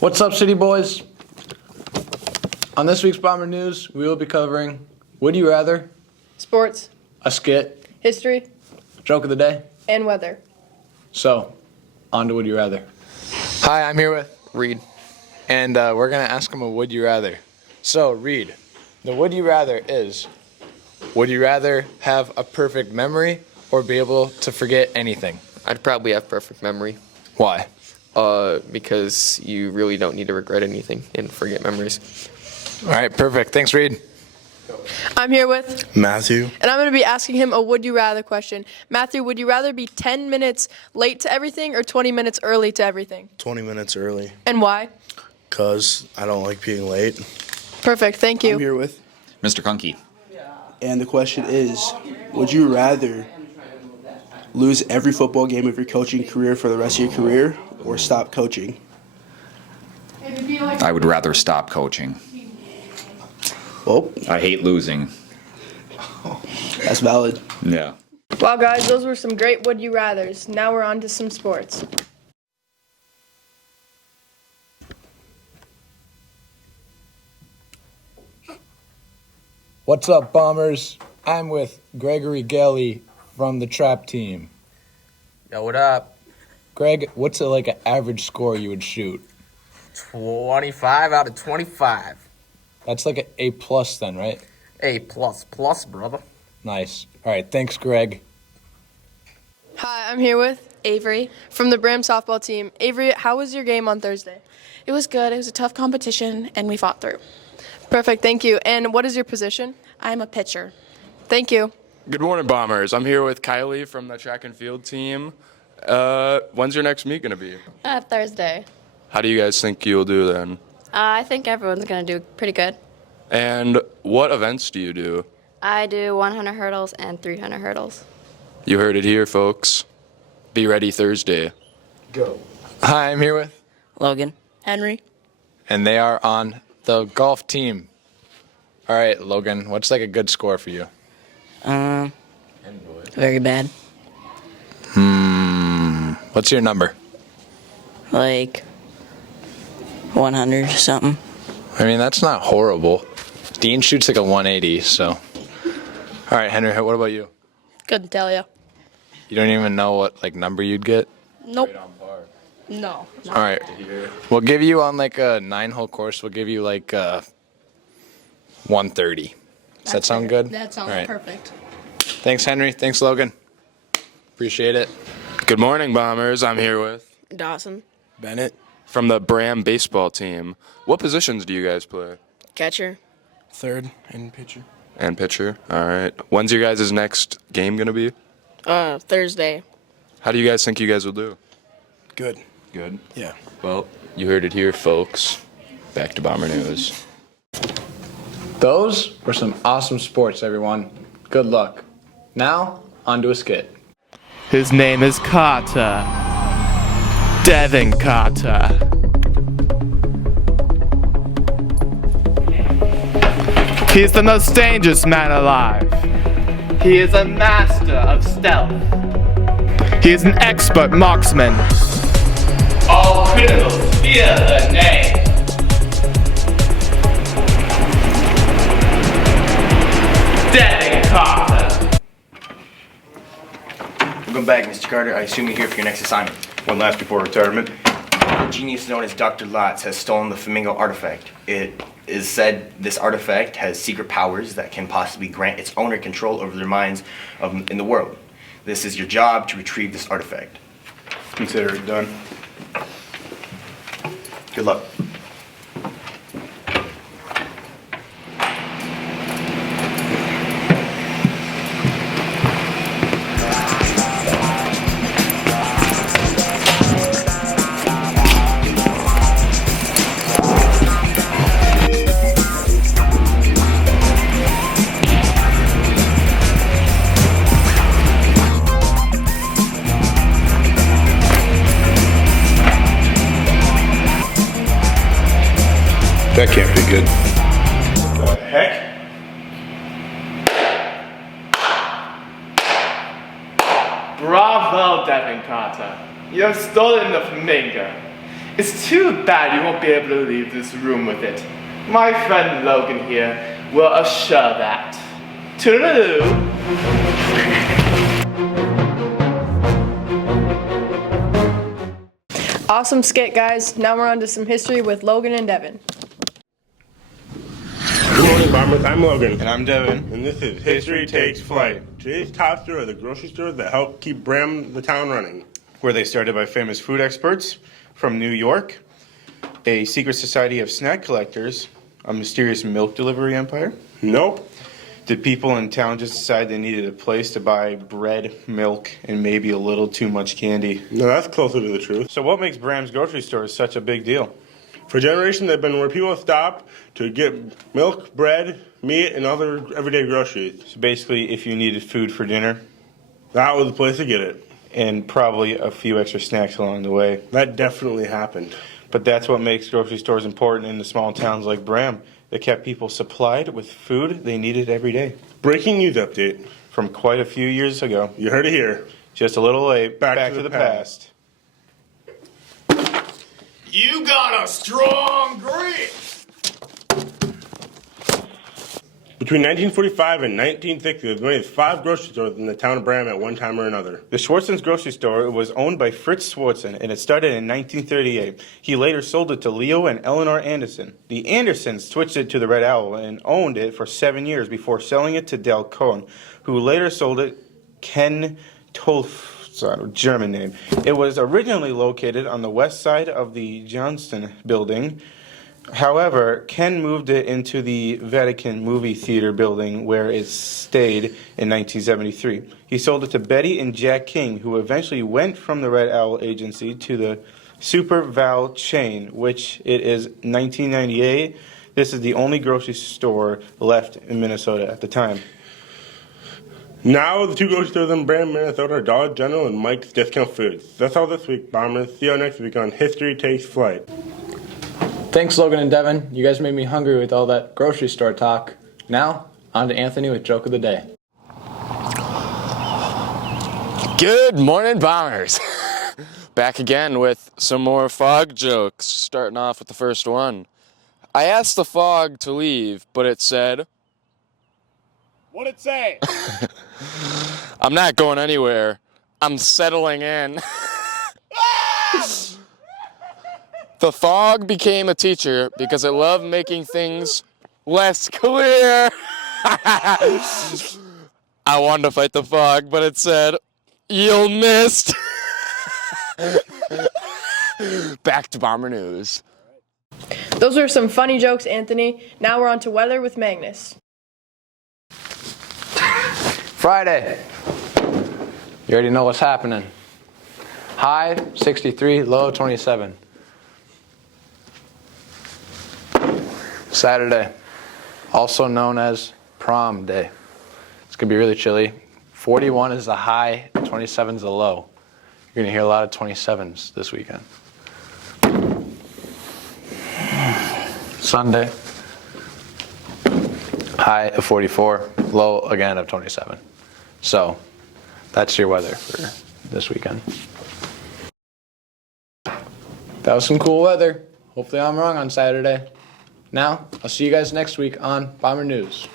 What's up, City Boys? On this week's Bomber News, we will be covering Would You Rather, Sports, a skit, history, joke of the day. and weather. So, on to Would You Rather. Hi, I'm here with Reed, and we're going to ask him a Would You Rather. So, Reed, the Would You Rather is, would you rather have a perfect memory or be able to forget anything? I'd probably have perfect memory. Why? Because you really don't need to regret anything and forget memories. All right, perfect. Thanks, Reed. I'm here with Matthew. and I'm going to be asking him a would you rather question. Matthew, would you rather be 10 minutes late to everything or 20 minutes early to everything? 20 minutes early, And why? because I don't like being late. Perfect, thank I'm you. here with, Mr. Kunke. and the question is, would you rather lose every football game of your coaching career for the rest of your career or stop coaching? I would rather stop coaching. Well, I hate losing. that's valid. Yeah. Wow, guys, those were some great would you rathers. Now we're on to some sports. What's up, Bombers? I'm with Gregory Gelly from the Trap Team. Yo, what up? Greg, what's like an average score you would shoot? 25 out of 25. That's like an A plus then, right? A++, brother. Nice. All right, thanks, Greg. Hi, I'm here with Avery. from the Bram softball team. Avery, how was your game on Thursday? It was good. It was a tough competition, and we fought through. Perfect, thank you. And what is your position? I'm a pitcher. Thank you. Good morning, Bombers. I'm here with Kylie from the track and field team. When's your next meet going to be? Thursday. How do you guys think you'll do then? I think everyone's going to do pretty good. And what events do you do? I do 100 hurdles and 300 hurdles. You heard it here, folks. Be ready Thursday. Hi, I'm here with, Logan. Henry. and they are on the golf team. All right, Logan, what's like a good score for you? Very bad. What's your number? Like 100 or something. I mean, that's not horrible. Dean shoots like a 180, so. All right, Henry, what about you? Couldn't tell you. You don't even know what like number you'd get? Nope. No. All right. We'll give you on like a 9-hole course, we'll give you like 130. Does that sound good? That sounds All right. perfect. Thanks, Henry. Thanks, Logan. Appreciate it. Good morning, Bombers. I'm here with Dawson. Bennett. from the Bram baseball team. What positions do you guys play? Catcher. Third and pitcher. And pitcher. All right. When's your guys' next game going to be? Thursday. How do you guys think you guys will do? Good. Good. Yeah. Well, you heard it here, folks. Back to Bomber News. Those were some awesome sports, everyone. Good luck. Now, on to a skit. His name is Carter. Devin Carter. He's the most dangerous man alive. He is a master of stealth. He is an expert marksman. All criminals fear the name. Devin Carter. Welcome back, Mr. Carter. I assume you're here for your next assignment. One last before retirement. A genius known as Dr. Lotz has stolen the Flamingo artifact. It is said this artifact has secret powers that can possibly grant its owner control over their minds in the world. This is your job to retrieve this artifact. Consider it done. Good luck. That can't be good. What the heck? Bravo, Devin Carter. You have stolen the flamingo. It's too bad you won't be able to leave this room with it. My friend Logan here will assure that. Toodaloo! Awesome skit, guys. Now we're on to some history with Logan and Devin. Good morning, Bombers. I'm Logan. And I'm Devin. And this is History Takes Flight. Today's top story are the grocery stores that help keep Bram, the town, running. Where they started by famous food experts from New York, a secret society of snack collectors, a mysterious milk delivery empire. Nope. Did people in town just decide they needed a place to buy bread, milk, and maybe a little too much candy? No, that's closer to the truth. So what makes Bram's grocery store such a big deal? For generations, they've been where people stop to get milk, bread, meat, and other everyday groceries. So basically, if you needed food for dinner, that was the place to get it. And probably a few extra snacks along the way. That definitely happened. But that's what makes grocery stores important in the small towns like Bram. They kept people supplied with food they needed every day. Breaking news update. From quite a few years ago. You heard it here. Just a little late. Back to the past. You got a strong grip! Between 1945 and 1960, there was many as 5 grocery stores in the town of Bram at one time or another. The Schwartzens grocery store was owned by Fritz Schwartzen, and it started in 1938. He later sold it to Leo and Eleanor Anderson. The Andersons switched it to the Red Owl and owned it for 7 years before selling it to Del Cohn, who later sold it Ken Tolf, German name. It was originally located on the west side of the Johnston building. However, Ken moved it into the Vatican Movie Theater building where it stayed in 1973. He sold it to Betty and Jack King, who eventually went from the Red Owl Agency to the Super Val chain, which it is 1998. This is the only grocery store left in Minnesota at the time. Now, the 2 grocery stores in Bram, Minnesota are Dollar General and Mike's Discount Foods. That's all this week, Bombers. See you next week on History Takes Flight. Thanks, Logan and Devin. You guys made me hungry with all that grocery store talk. Now, on to Anthony with Joke of the Day. Good morning, Bombers. Back again with some more fog jokes, starting off with the first one. I asked the fog to leave, but it said... What'd it say? I'm not going anywhere. I'm settling in. The fog became a teacher because it loved making things less clear. I wanted to fight the fog, but it said, you'll miss. Back to Bomber News. Those were some funny jokes, Anthony. Now we're on to weather with Magnus. Friday. You already know what's happening. High 63, low 27. Saturday, also known as prom day. It's going to be really chilly. 41 is the high, 27 is the low. You're going to hear a lot of 27s this weekend. Sunday, high of 44, low again of 27. So that's your weather for this weekend. That was some cool weather. Hopefully I'm wrong on Saturday. Now, I'll see you guys next week on Bomber News.